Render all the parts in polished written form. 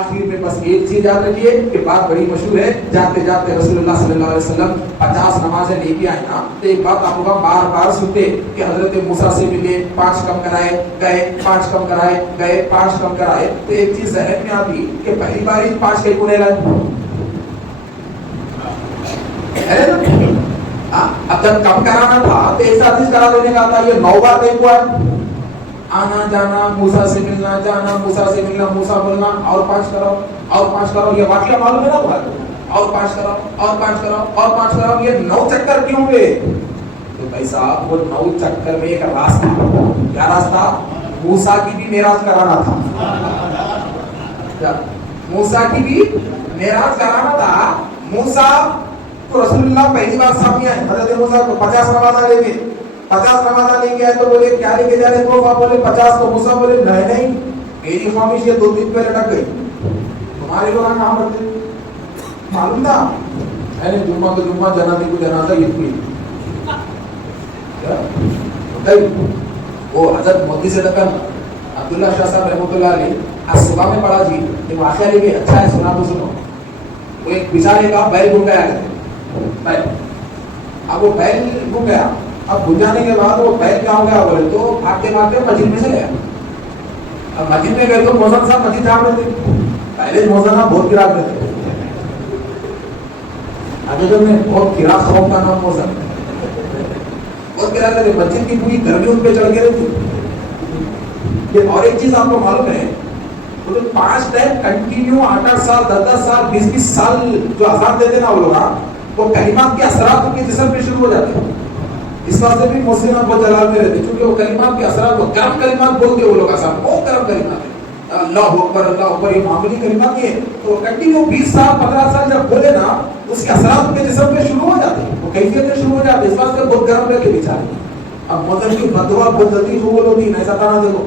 آخر میں بس ایک چیز یاد رکھیے کہ بات بڑی مشہور ہے، جاتے جاتے رسول اللہ صلی اللہ علیہ وسلم 50 نمازیں لے کے آئے نا، تو ایک بات آپ لوگ بار بار سنتے کہ حضرت موسیٰ سے ملے، 5 کم کرائے گئے، 5 کم کرائے گئے، 5 کم کرائے، تو ایک چیز ذہن میں آتی کہ پہلی بار 5 کہیں کو نہیں لائے، اب جب کم کرانا تھا تو ایک ساتھ کرا دینے کا تھا، یہ 9 بار کہیں کو ہے، آنا جانا، موسیٰ سے ملنا، جانا موسیٰ سے ملنا، موسیٰ بولنا، اور 5 کراؤ اور 5 کراؤ، یہ واقعہ معلوم ہے نا تمہارے، اور 5 کراؤ اور 5 کراؤ اور 5 کراؤ، یہ 9 چکر کیوں ہوئے؟ تو بھائی صاحب وہ 9 چکر میں ایک راستہ، کیا راستہ؟ موسیٰ کی بھی معراج کرانا تھا، موسیٰ کی بھی معراج کرانا تھا۔ موسیٰ کو رسول اللہ پہلی بار سامنے آئے، حضرت موسیٰ کو 50 نمازہ لے کے 50 نمازہ لے کے آئے تو بولے کیا لے کے جا رہے تو بولے 50، تو موسیٰ بولے نہیں میری خواہش یہ 2 دن پہ لٹک گئی، تمہارے لوگ کام کرتے معلوم تھا، میں نے جمعہ کو جمعہ، جنازے کو جنازہ، عید کو عید، وہ حضرت مودی سے لگا عبداللہ شاہ صاحب رحمۃ اللہ علیہ آج صبح میں پڑھا جی ایک واقعہ لے کے، اچھا ہے سنا تو سنو۔ وہ ایک بیچارے کا بیل گم گیا بیل، اب وہ بیل گم گیا، اب گم جانے کے بعد وہ بیل کیا ہو گیا بولے تو بھاگتے بھاگتے مسجد میں سے گیا، اب مسجد میں گئے تو موزن صاحب مسجد جا رہے تھے، پہلے موزن صاحب بہت گرا رہے تھے، حقیقت میں بہت گرا، خوف کا نام موزن، بہت گرا رہے تھے، مسجد کی پوری گرمی ان پہ چڑھ گئی تھی۔ اور ایک چیز آپ کو معلوم ہے، 5 ٹائم کنٹینیو 8 سال 10 سال 20 سال جو اذان دیتے نا وہ لوگ، وہ کلمات کے اثرات ان کے جسم پہ شروع ہو جاتے ہیں، اس واسطے بھی محسن بہت جلال میں رہتے چونکہ وہ کلمات کے اثرات، وہ گرم کلمات بولتے وہ لوگ، اثر بہت گرم کلمات ہیں، اللہ اکبر، یہ معمولی کلمات نہیں ہے، تو کنٹینیو 20 سال 15 سال جب بولے نا اس کے اثرات ان کے جسم پہ شروع ہو جاتے ہیں، وہ کیفیتیں شروع ہو جاتے ہیں، اس واسطے بہت گرم رہتے بیچارے۔ اب موزن کی بددعا بہت جلدی قبول ہوتی ہے، ایسا کرنا دیکھو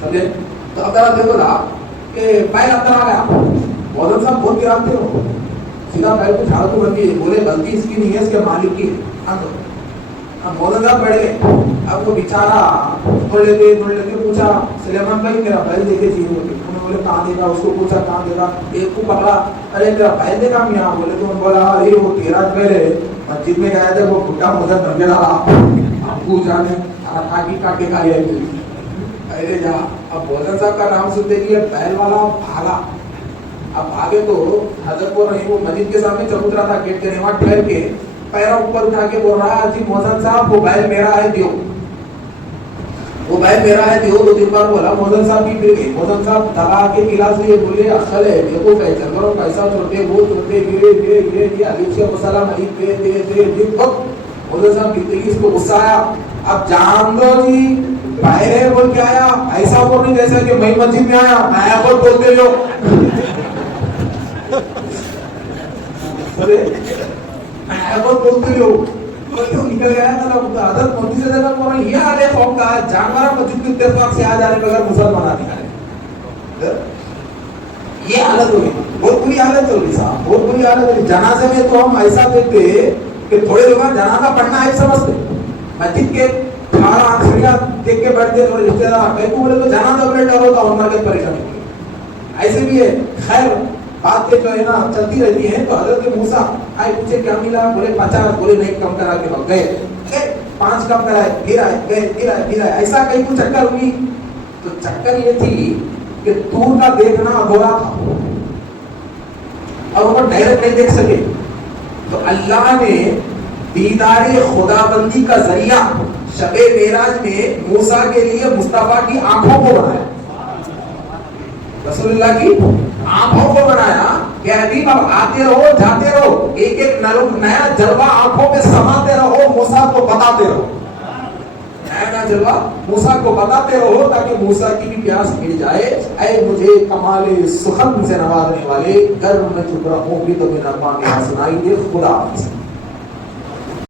سمجھے، تو اب ذرا دیکھو نا کہ بیل اندر آ گیا، موزن صاحب بہت گراتے ہو، سیدھا بیل کو جھاڑو بن گئی، بولے غلطی اس کی نہیں ہے، اس کے مالک کی ہے، اب موزن صاحب بیٹھ گئے، اب وہ بیچارہ تھوڑے لیتے پوچھا سلیمان بھائی میرا بیل دیکھے چاہیے، انہوں نے بولے کہاں دیکھا، اس کو پوچھا کہاں دیکھا، ایک کو پکڑا، ارے میرا بیل دیکھا میاں، بولے تو بولا ارے وہ 13 پہلے مسجد میں گئے تھے، وہ بھٹا موزن بن گیا، ابو جانے کاٹی کاٹ کے کھائی آئی تھی، ارے جا، اب موزن صاحب کا نام سنتے کہ بیل والا بھاگا، اب بھاگے تو حضرت بول رہے وہ مسجد کے سامنے چبوترا تھا گیٹ کے وہاں ٹھہر کے پیرا اوپر اٹھا کے بول رہا ہے جی موزن صاحب وہ بیل میرا ہے دیو، وہ بیل میرا ہے دیو، 2 3 بار بولا، موزن صاحب بھی گر گئے، موزن صاحب دبا کے کلاس لیے بولے اصل ہے دیکھو پیسہ کرو پیسہ چھوٹے وہ چھوٹے گرے علیف سے مسلم علیف دے موزن صاحب گرتے ہی اس کو غصہ آیا، اب جان دو جی باہر ہے بول کے آیا، ایسا بولنے جیسا کہ میں مسجد میں آیا، آیا بول بولتے جو آیا بول بولتے جو نکل گیا تھا، حضرت مودی سے زیادہ بول رہا یہ آلے قوم کا جانورہ مسجد کے اتفاق سے آ جانے بغیر مسلمان آتی ہے، یہ حالت ہوگی، بہت بری حالت ہوگی صاحب، بہت بری حالت ہوگی۔ جنازے میں تو ہم ایسا دیکھتے کہ تھوڑے لوگ جنازہ پڑھنا ایک سمجھتے، مسجد کے کھانا آنکھڑیاں دیکھ کے بیٹھتے تھوڑے رشتے دار کہیں کو بولے تو جنازہ بڑے ڈر ہوتا عمر کے پریشانی، ایسے بھی ہے۔ خیر باتیں جو ہے نا چلتی رہتی ہیں، تو حضرت موسیٰ آئے پوچھے کیا ملا، بولے 50، بولے نہیں کم کرا کے لوگ گئے، 5 کم کرائے پھر آئے گئے، پھر آئے، ایسا کہیں کو چکر ہوئی، تو چکر یہ تھی کہ دور کا دیکھنا ادھورا تھا اور وہ ڈائریکٹ نہیں دیکھ سکے، تو اللہ نے دیدار خدا بندی کا ذریعہ شب معراج میں موسیٰ کے لیے مصطفیٰ کی آنکھوں کو بنایا، رسول اللہ کی آنکھوں کو بنایا کہ حبیب اب آتے رہو جاتے رہو، ایک ایک نیا جلوہ آنکھوں میں سماتے رہو، موسیٰ کو بتاتے رہو، نیا جلوہ موسیٰ کو بتاتے رہو تاکہ موسیٰ کی بھی پیاس مٹ جائے، اے مجھے کمال سخن سے نوازنے والے، گر میں چپ رہوں بھی تو میں نغمہ میں سنائی دے، خدا حافظ۔